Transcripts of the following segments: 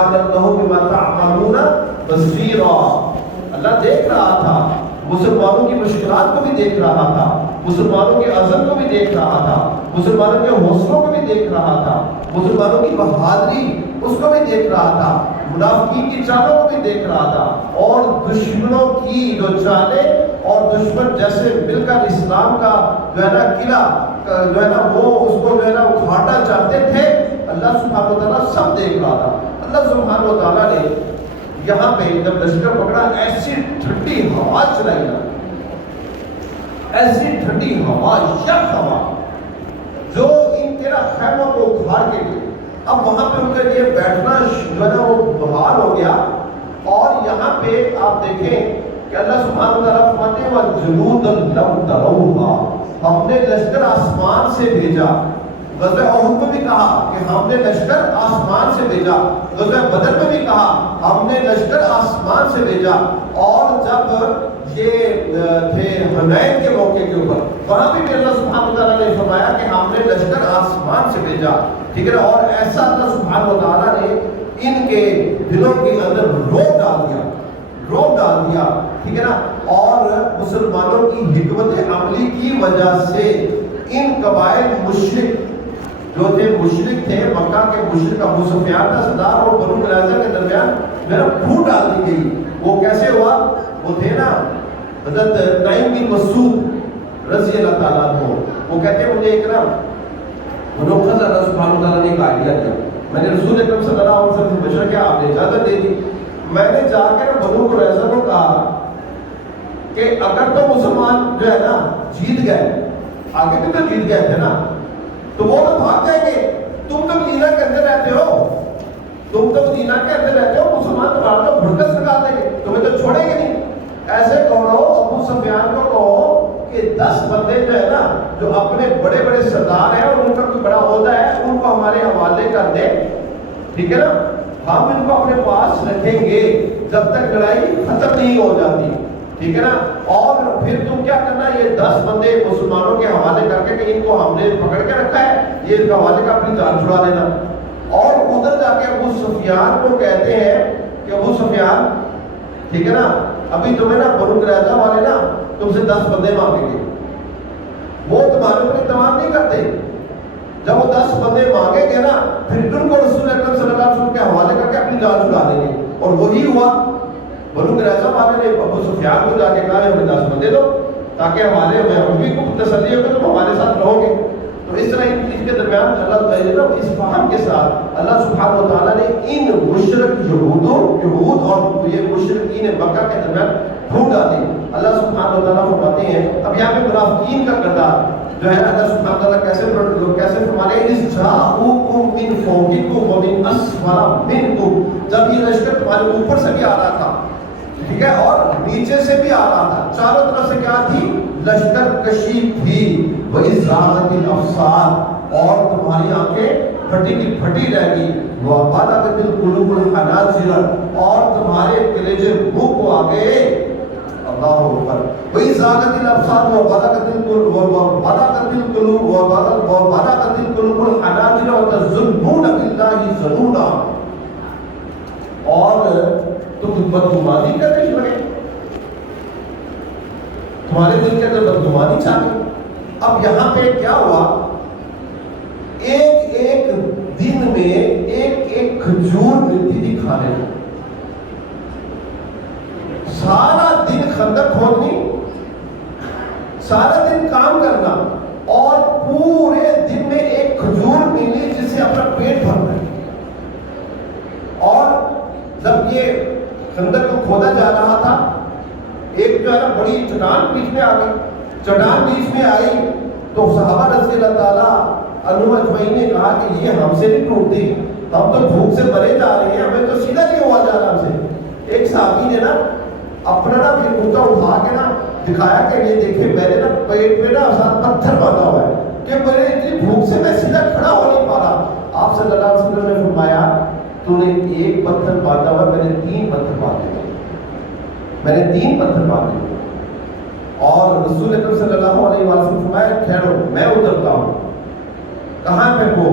وَكَانَ اللَّهُ بِمَا تَعْمَلُونَ بَصِيرًا. اللہ دیکھ رہا تھا، مسلمانوں کی مشکلات کو بھی دیکھ رہا تھا، مسلمانوں کے عزم کو بھی دیکھ رہا تھا، مسلمانوں کے حوصلوں کو بھی دیکھ رہا تھا، مسلمانوں کی بہادری اس کو بھی دیکھ رہا تھا، منافقین کی چالوں کو بھی دیکھ رہا تھا، اور دشمنوں کی جو چالیں اور دشمن جیسے مل کر اسلام کا جو ہے نا قلعہ جو ہے نا وہ اس کو جو ہے نا اکھاڑنا چاہتے تھے، اللہ سبحانہ و تعالیٰ سب دیکھ رہا تھا. اللہ سبحانہ و تعالیٰ نے یہاں پہ جب لشکر پکڑا ایسی ٹھنڈی ہوا چلائی نا، ایسی ٹھنڈی ہوا، یخ ہوا جو ان 13 خیموں کو اکھاڑ کے گئی. اب وہاں پہ ان کے لیے بیٹھنا جو ہے نا وہ بحال ہو گیا. اور یہاں پہ آپ دیکھیں کہ اللہ سبحانہ و تعالیٰ فرماتے ہیں وَجُنُودًا لَمْ تَرَوْهَا، ہم نے لشکر آسمان سے بھیجا. غزوہ احد میں بھی کہا کہ ہم نے لشکر آسمان سے بھیجا، غزوہ بدر میں بھی کہا ہم نے لشکر آسمان سے بھیجا. اور جب یہ تھے حنین کے موقع کے اوپر وہاں بھی اللہ سبحانہ و تعالیٰ نے فرمایا کہ ہم نے لشکر آسمان سے بھیجا. ٹھیک ہے نا. اور ایسا اللہ سبحانہ و تعالیٰ نے ان کے دلوں کے اندر روب ڈال دیا، روب ڈال دیا. ٹھیک ہے نا. اور مسلمانوں کی حکمت عملی کی وجہ سے ان قبائل مشرک جو تھے، مشرک تھے مکہ کے مشرک، ابو سفیان کا سردار اور بنو قریظہ کے درمیان میرا پھوٹ ڈال دی گئی. وہ کیسے ہوا؟ وہ تھے نا حضرت نعیم بن مسعود رضی اللہ تعالیٰ عنہ، وہ کہتے ہیں مجھے ایک نا منوخذ اللہ سبحانہ و تعالیٰ نے ایک آئیڈیا دیا. میں نے رسول اکرم صلی اللہ علیہ وسلم سے مشورہ کیا، آپ نے اجازت دے دی. میں نے جا کے بنو قریظہ کو کہا کہ اگر تو مسلمان جو ہے نا جیت گئے، آگے بھی تو جیت گئے تھے نا، تو وہ تو بھاگ جائیں گے. تم تو مدینہ کے اندر رہتے ہو، تم تو مدینہ کے اندر رہتے ہو، مسلمان تمہارا تو بھڑکس لگا دیں گے، تمہیں تو چھوڑیں گے نہیں. ایسے کہو ابو سفیان کو کہو کہ 10 بندے جو ہے نا جو اپنے بڑے بڑے سردار ہیں اور ان کا کوئی بڑا عہدہ ہے ان کو ہمارے حوالے کر دیں. ٹھیک ہے نا. ہم ان کو اپنے پاس رکھیں گے جب تک لڑائی ختم نہیں ہو جاتی. ٹھیک ہے نا. اور پھر تم کیا کرنا، یہ 10 بندے مسلمانوں کے حوالے کر کے کہ ان کو ہم نے پکڑ کے رکھا ہے، یہ اس کے حوالے کا اپنی جان چھڑا دینا. اور ادھر جا کے ابو سفیان کو کہتے ہیں کہ ابو سفیان ٹھیک ہے نا، ابھی تمہیں نا بنو قریظہ والے نا تم سے 10 بندے مانگیں گے، وہ تمہارے اوپر اعتماد نہیں کرتے. جب وہ 10 بندے مانگیں گے نا پھر تم کو رسول اکرم صلی اللہ علیہ وسلم کے حوالے کر کے اپنی جان چھڑا دیں گے. اور وہی ہوا. بنو قریظہ والے نے ابو سفیان کو جا کے کہا ہمیں 10 بندے دو تاکہ ہمارے ہم بھی کو تسلی ہو کہ تم ہمارے ساتھ رہو گے. تو اس طرح ان کے درمیان اللہ تعالیٰ اس فہم کے ساتھ اللہ سبحانہ و تعالیٰ نے ان مشرک یہود اور یہ مشرکین مکہ کے درمیان پھوٹ ڈالی. اللہ سبحانہ و تعالیٰ فرماتے ہیں اب یہاں پہ منافقین کا کردار جو ہے اللہ سبحانہ و تعالیٰ کیسے فرمانے اِسْجَاءُوكُم مِّن فَوْقِكُم وَمِنْ أَسْفَلَ مِنْكُم، جب یہ لشکر تمہارے اوپر سے بھی آ رہا تھا، ٹھیک ہے، اور نیچے سے بھی آ رہا تھا، چاروں طرف سے کیا تھی؟ لشکر کشی تھی. وَإِذَاغَتِ الْأَبْصَارُ، اور تمہاری آنکھیں پھٹی کی پھٹی رہ گئی. وَبَلَغَتِ الْقُلُوبُ الْحَنَاجِرَ، اور تمہارے کلیجے منہ کو آ گئے. اللہ اکبر. وَإِذَاغَتِ الْأَبْصَارُ وَبَلَغَتِ الْقُلُوبُ الْحَنَاجِرَ وَتَظُنُّونَ بِاللَّهِ الظُّنُونَ، اور تم بدگمانی کرنے لگے، تمہارے دل کے اندر بدگمانی چھا گئی. اب یہاں پہ کیا ہوا؟ ایک ایک دن میں ایک ایک کھجور ملتی تھی کھانے کو. سارا دن خندق کھودنی، سارا دن کام کرنا، اور پورے دن میں ایک کھجور ملی جس سے اپنا پیٹ بھرنا ہے. اور جب یہ خندق کو کھودا جا رہا تھا ایک جو ہے نا بڑی چٹان بیچ میں آ گئی. چٹان بیچ میں آئی تو صحابہ رضی اللہ تعالیٰ عنہم اجمعین نے کہا کہ یہ ہم سے نہیں ٹوٹتی، ہم تو بھوک سے مرے جا رہے ہیں، ہمیں تو سیدھا نہیں ہوا جا رہا ہم سے. ایک صحابی نے نا اپنا نا پھر بوٹا اٹھا کے نا دکھایا کہ یہ دیکھیں میں نے نا پیٹ میں نا ساتھ پتھر باندھا ہوا ہے کہ میرے اتنی بھوک سے میں سیدھا کھڑا ہو نہیں پا رہا. آپ صلی اللہ علیہ وسلم نے فرمایا تو نے ایک پتھر باندھا ہوا، میں نے 3 پتھر باندھے، میں نے 3 پتھر باندھے. اور رسول اکرم صلی اللہ علیہ وسلم فرمایا ٹھہرو میں اترتا ہوں. کہاں پہ وہ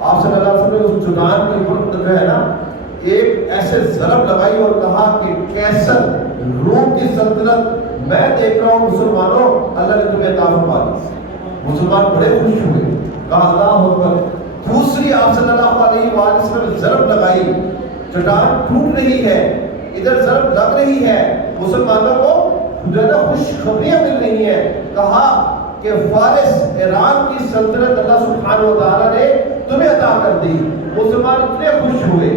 آپ صلی اللہ علیہ وسلم اس چٹان کے اوپر جو ہے نا ایک ایسے ضرب لگائی اور کہا کہ کیسر روم کی سلطنت میں دیکھ رہا ہوں مسلمانوں اللہ نے تمہیں عطا فرما دی. مسلمان بڑے خوش ہوئے, کہا اللہ اکبر. دوسری آپ صلی اللہ علیہ وآلہ وسلم نے ضرب لگائی, چٹان ٹوٹ رہی ہے, ادھر ضرب لگ رہی ہے, مسلمانوں کو جو ہے نا خوشخبریاں مل رہی ہیں. کہا کہ فارس ایران کی سلطنت اللہ سبحانہ و تعالیٰ نے تمہیں عطا کر دی. مسلمان اتنے خوش ہوئے,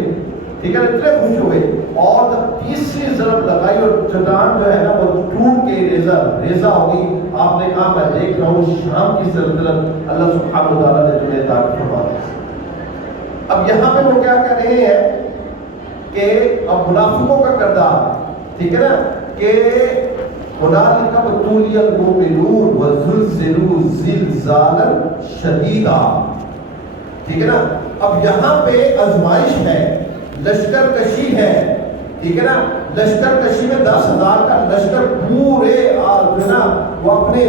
ٹھیک ہے, اتنے خوش ہوئے. اور جب تیسری ضرب لگائی اور چٹان جو ہے نا وہ ٹوٹ کے ریزہ ہو گئی, آپ نے کہا میں دیکھ رہا ہوں شام کی سلطنت اللہ سبحانہ و تعالیٰ نے تمہیں عطا فرما دی. اب یہاں پہ وہ کیا کہہ رہے ہیں کہ اب منافقوں کا کردار, ٹھیک ہے نا, کہ هنالك ابتلي المؤمنون وزلزلوا زلزالا شدیدا, ٹھیک ہے نا. اب یہاں پہ آزمائش ہے, لشکر کشی ہے, ٹھیک ہے نا. لشکر کشی میں 10,000 کا لشکر پورے جو ہے نا وہ اپنے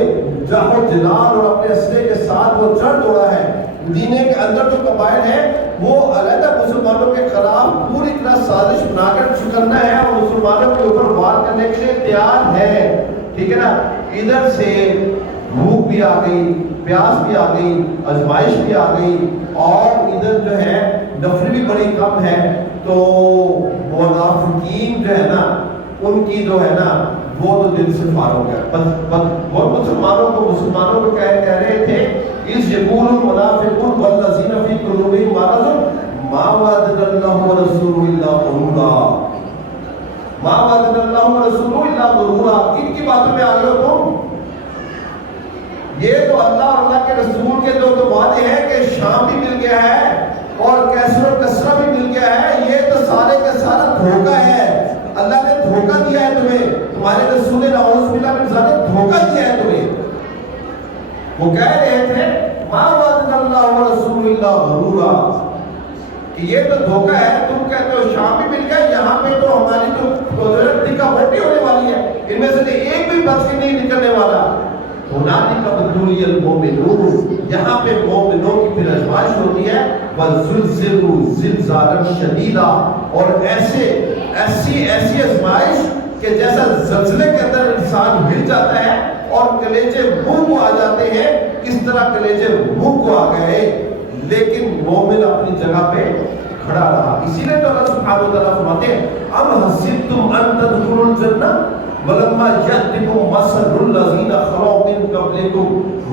جاہو جلال اور اپنے اسلحے کے ساتھ وہ چڑھ دوڑا ہے. مدینے کے اندر جو قبائل ہیں وہ علیحدہ مسلمانوں کے خلاف پوری طرح سازش بنا کر چکرنا ہے اور مسلمانوں کے اوپر وار کرنے کے لیے تیار ہے, ٹھیک ہے نا. ادھر سے بھوک بھی آ گئی, پیاس بھی آ گئی, آزمائش بھی آ گئی, اور ادھر جو ہے نفر بھی بڑی کم ہے. تو منافقین جو ہے نا ان کی جو ہے نا وہ تو دل سے فارغ ہو گیا. وہ مسلمانوں کو کہہ رہے تھے اس یقول المنافقون والذین فی قلوبہم مرض ما وعدنا اللہ ورسولہ الا غرورا, ما وعدنا اللہ ورسولہ الا غرورا. ان کی باتوں میں آ گئے ہو تم. یہ تو اللہ اور اللہ کے رسول کے جو وعدے ہیں کہ شام بھی مل گیا ہے اور کیسر و کسرا بھی مل گیا ہے, یہ تو سارے کا سارا دھوکہ ہے. اللہ نے دھوکہ دیا ہے تمہیں, تمہارے رسول نعوذ باللہ من ذالک دھوکہ دیا ہے تمہیں. وہ کہہ رہے تھے ما وعدنا اللہ ورسولہ الا غرورا, کہ یہ تو دھوکہ ہے. تم کہتے ہو شام بھی مل گیا, یہاں پہ تو ہماری تو ٹکا بٹی ہونے والی ہے, ان میں سے ایک بھی بچ کے نہیں نکلنے والا. هنالك ابتلي المؤمنون, یہاں پہ مومنوں کی پھر آزمائش ہوتی ہے. وزلزلوا زلزالا شدیدا, اور ایسی آزمائش کہ جیسا زلزلے کے اندر انسان ہل جاتا ہے اور کلیجے منہ کو آ جاتے ہیں, اس طرح کلیجے منہ کو آ گئے, لیکن مومن اپنی جگہ پہ کھڑا رہا. اسی لیے تو اللہ سبحانہ و تعالیٰ فرماتے ہیں ام حسبتم ان تدخلوا الجنہ ولما یأتکم مثل الذین خلوا من قبلکم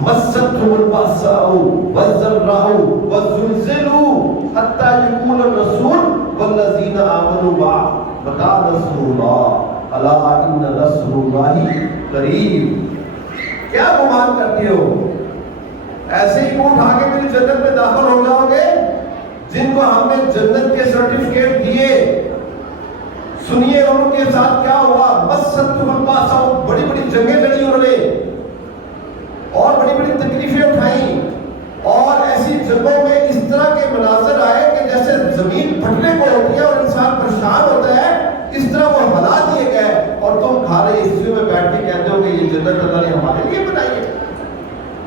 مستهم البأساء والضراء وزلزلوا حتى يقول الرسول والذین آمنوا معه متى نصر اللہ الا ان نصر اللہ قریب. کیا گمان کرتے ہو ایسے ہی اٹھا کے میری جنت میں داخل ہو جاؤ گے جن کو ہم نے جنت کے سرٹیفکیٹ دیے؟ سنیے ان کے ساتھ کیا ہوا. مستهم البأساء, بڑی بڑی جنگیں لڑی انہوں نے اور بڑی بڑی تکلیفیں اٹھائیں, اور ایسی جنگوں میں اس طرح کے مناظر آئے کہ جیسے زمین پھٹنے کو ہوتی ہے اور انسان پریشان ہوتا ہے, اس طرح وہ ہلا دیے گئے. اور تم کھارے حصے میں بیٹھ کے کہتے ہو کہ یہ جنت اللہ نے ہمارے لیے بنائی ہے,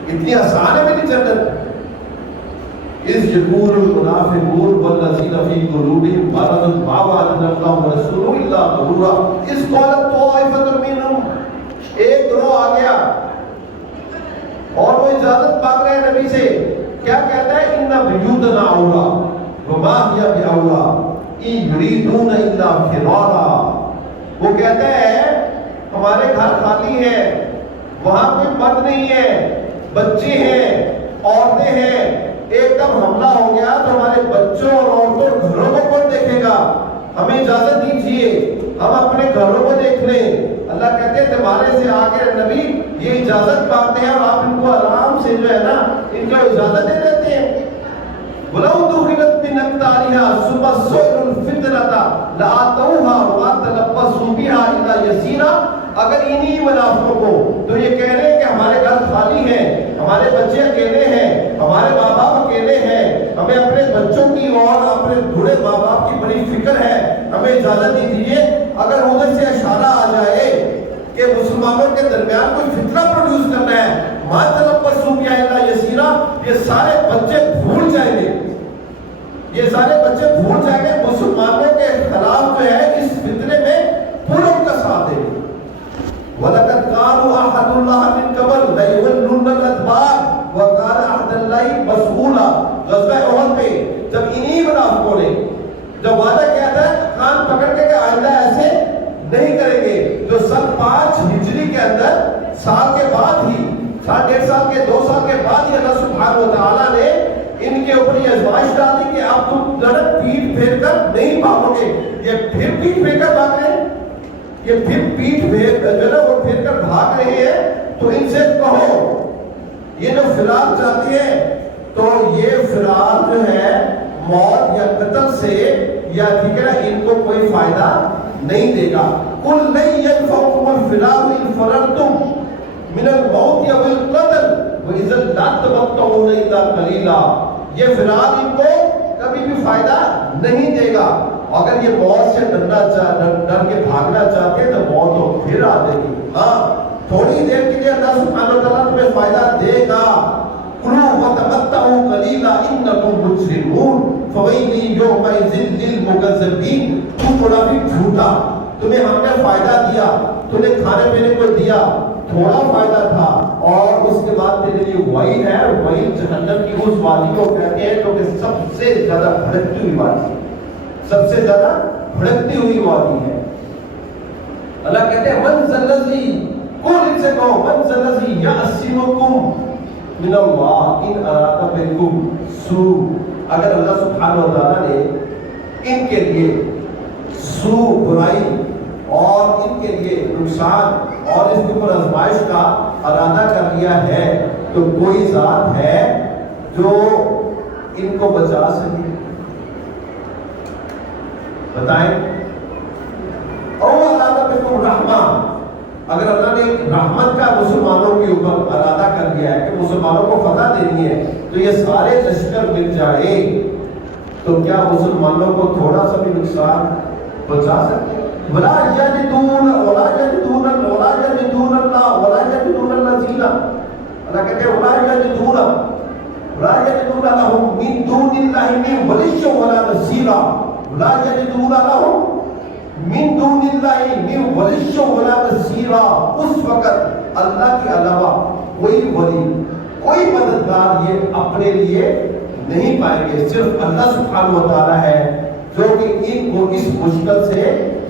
اتنی آسان ہے میری جنت. اس یقول المنافقون والذین فی قلوبہم مرض ما وعدنا اللہ ورسولہ الا غرورا. اس قالت طائفۃ منہم, ایک گروہ آ گیا اور وہ اجازت مانگ رہے ہیں نبی سے. کیا کہتا ہے ان بیوتنا اولا وما ہی باولا ان یریدون الا فرارا. وہ کہتا ہے ہمارے گھر خالی ہیں, وہاں کوئی مرد نہیں ہے, بچے ہیں, عورتیں ہیں. ایک دم حملہ ہو گیا تو ہمارے بچوں اور عورتوں اور گھروں کو کون دیکھے گا؟ ہمیں اجازت دیجیے ہم اپنے گھروں کو دیکھ لیں. اللہ کہتے ہیں تمہارے سے آ کے نبی یہ اجازت مانگتے ہیں اور آپ ان کو آرام سے جو ہے نا ان کو اجازت دے دیتے ہیں. وَلَوْ دُخِلَتْ مِنْ أَقْطَارِهَا ثُمَّ سُئِلُوا الْفِتْنَةَ لَآتَوْهَا وَمَا تَلَبَّثُوا بِهَا إِلَّا يَسِيرًا. اگر انہی منافقوں کو تو یہ کہہ رہے ہیں کہ ہمارے گھر خالی ہیں, ہمارے بچے اکیلے ہیں, ہمارے ماں باپ اکیلے ہیں, ہمیں اپنے بچوں کی اور اپنے بوڑھے ماں باپ کی بڑی فکر ہے, ہمیں اجازت دیجیے. اگر ادھر سے اشارہ آ جائے کہ مسلمانوں کے درمیان کوئی فتنہ پروڈیوس کرنا ہے, ما تلبسوا بها الا یسیرا, یہ سارے بچے بھول جائیں گے, یہ سارے بچے بھول جائیں گے مسلمانوں کے غزوہ احد پہ جب انہی منافقوں نے جب وعدہ کیا تھا کان پکڑ کے کہ آئندہ ایسے نہیں کریں گے، جو سن 5 ہجری کے اندر سال کے بعد ہی 1.5 کے 2 سال کے بعد ہی اللہ سبحانہ و تعالیٰ نے ان کے اوپر یہ آزمائش ڈالی کہ اب تم لڑک پیٹ پھیر کر نہیں بھاگو گے۔ یہ پھر پیٹ پھیر کر بھاگ رہے ہیں، یہ پھر پیٹ پھیر جو ہے نا وہ پھیر کر بھاگ رہے ہیں، تو ان سے کہو یہ جو فرار چاہتی ہے تو یہ فرار جو ہے موت یا قتل سے یا ٹھیک ہے نا ان کو کوئی فائدہ نہیں دے گا۔ قُلْ لَن يَنفَعَكُمُ الْفِرَارُ إِنْ فَرَرْتُمْ مِنَ الْمَوْتِ أَوِ الْقَتْلِ وَإِذًا لَا تَمَتَّعُونَ إِلَّا قَلِيلًا۔ یہ فرار ان کو کبھی بھی فائدہ نہیں دے گا۔ اگر یہ موت سے ڈر کے بھاگنا چاہتے ہیں تو موت تو پھر آ جائے گی، ہاں تھوڑی دیر کے لیے اللہ سبحانہ وتعالیٰ تمہیں فائدہ دے گا۔ کُلُوا وَتَمَتَّعُوا قَلِيلًا إِنَّكُمْ مُجْرِمُونَ فَوَيْلٌ يَوْمَئِذٍ لِّلْمُكَذِّبِينَ۔ تو تھوڑا بھی جھوٹا، تمہیں ہم نے فائدہ دیا، تمہیں کھانے پینے کو دیا، تھوڑا فائدہ تھا، اور اس کے بعد تیرے لیے وعید ہے۔ وعید جہنم کی اس وادی کو کہتے ہیں جو کہ سب سے زیادہ بھڑکتی ہوئی وادی ہے، سب سے زیادہ بھڑکتی ہوئی وادی ہے۔ اللہ کہتے ہیں من ذا الذی، کون ان سے کہو من ذا الذی یعصمکم من اللہ ان اراد بکم سوء۔ اگر اللہ سبحانہ وتعالیٰ نے ان کے لیے سوء برائی اور ان کے لیے نقصان اور اس کے اوپر آزمائش کا ارادہ کر لیا ہے تو کوئی ذات ہے جو ان کو بچا سکے؟ بتائیں۔ او ارادہ بکم رحمہ، اگر اللہ نے رحمت کا مسلمانوں کے اوپر ارادہ کر لیا ہے کہ مسلمانوں کو فتح دینی ہے تو یہ سارے لشکر مل جائیں تو کیا مسلمانوں کو تھوڑا سا بھی نقصان بچا سکتے ہیں؟ وَلَا يَجِدُونَ الَّذِينَ، اللہ کہتے ہیں وَلَا يَجِدُونَ لَهُم مِّن دُونِ اللَّهِ مِن وَلِيٍّ وَلَا نَصِيرٍ۔ وَلَا يَجِدُونَ لَهُم مِّن دُونِ اللَّهِ مِن وَلِيٍّ وَلَا نَصِيرٍ۔ اس وقت اللہ کے علاوہ کوئی ولی، کوئی مددگار یہ اپنے لیے نہیں پائیں گے، صرف اللہ سبحانہ و تعالیٰ ہے جو کہ ان کو اس مشکل سے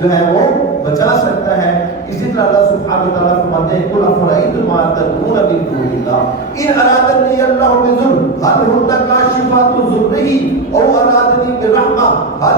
جو ہے وہ بچا سکتا ہے۔ اسی طرح اللہ سبحانہ و تعالیٰ فرماتے ہیں قُلْ أَفَرَأَيْتُم مَا تَدْعُونَ مِن دُونِ اللَّهِ إِنْ أَرَادَنِيَ اللَّهُ بِضُرٍّ هَلْ هُنَّ كَاشِفَاتُ ضُرِّهِ أَوْ أَرَادَنِي بِرَحْمَةٍ هَلْ